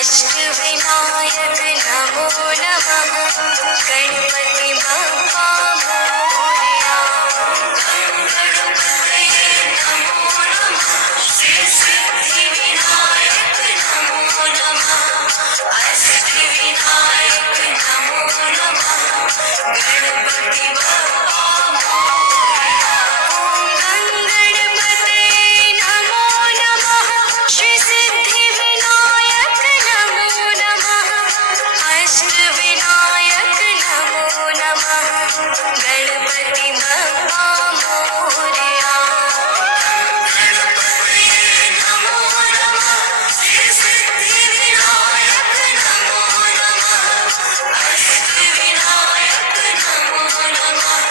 अष्टविनायक नमो नमः गणपति बप्पा मोरया। गणपतये नमो नमः श्री सिद्धिविनायक नमो नमः अष्टविनायक नमो नमः गणपति बप्पा मोरया। गणपतये नमो नमः श्री सिद्धिविनायक नमो नमः अष्टविनायक नमो नमः गणपति बप्पा मोरया। गणपतये नमो नमः श्री सिद्धिविनायक नमो नमः अष्टविनायक नमो नमः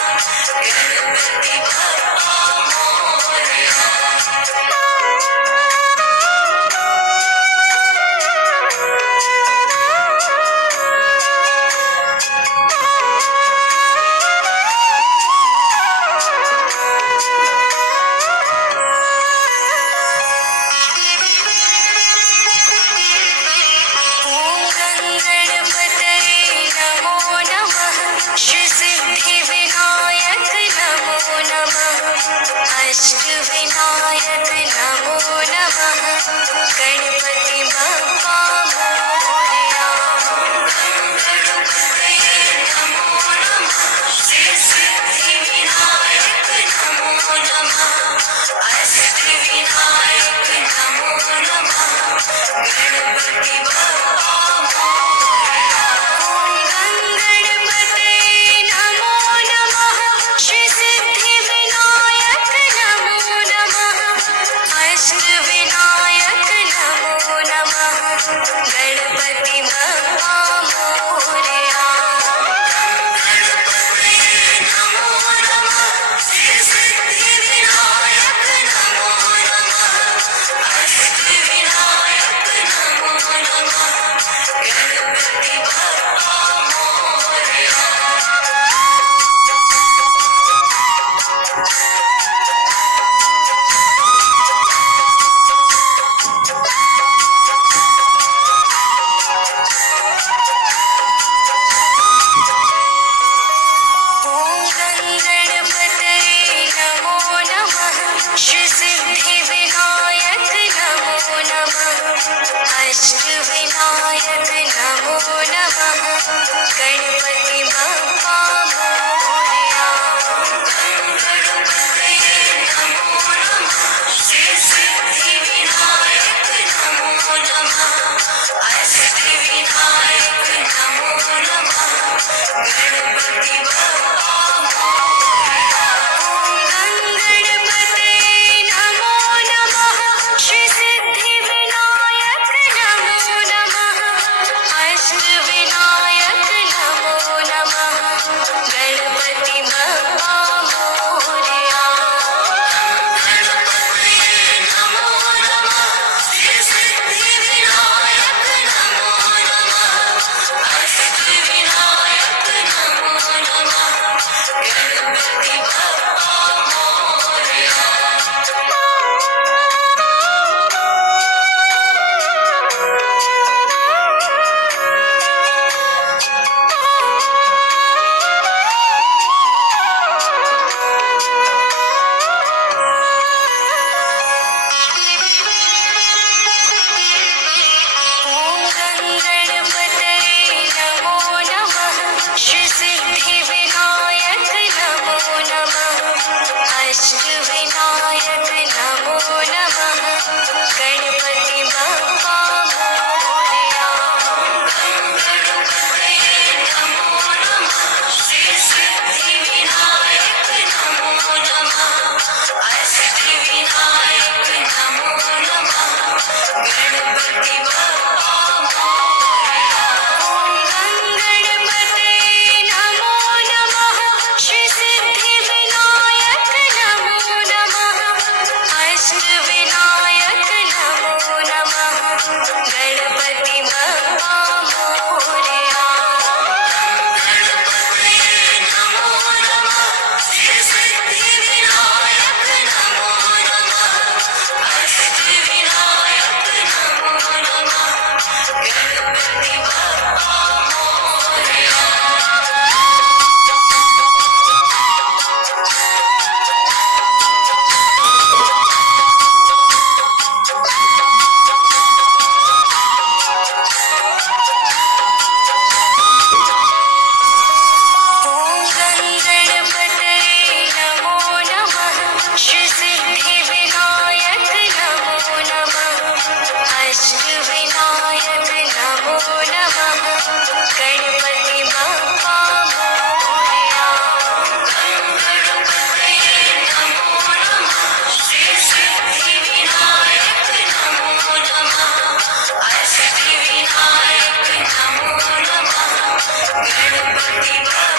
गणपति बप्पा मोरया। गणपतये नमो नमः श्री सिद्धिविनायक नमो नमः अष्टविनायक नमो नमः गणपति बप्पा मोरया। गणपतये नमो नमः श्री सिद्धिविनायक नमो नमः अष्टविनायक नमो नमः गणपति बप्पा मोरया। गणपतये नमो नमः श्री सिद्धिविनायक नमो नमः अष्टविनायक नमो नमः गणपति बप्पा मोरया। गणपतये नमो नमः श्री सिद्धिविनायक नमो नमः अष्टविनायक नमो नमः गणपति बप्पा मोरया। गणपतये नमो नमः श्री सिद्धिविनायक नमो नमः अष्टविनायक नमो नमः गणपति बप्पा मोरया। गणपतये नमो नमः श्री सिद्धिविनायक नमो नमः अष्टविनायक नमो नमः गणपति बप्पा मोरया। गणपतये नमो नमः श्री सिद्धिविनायक नमो नमः अष्टविनायक नमो नमः गणपति बप्पा मोरया। गणपतये नमो नमः श्री सिद्धिविनायक नमो गणपति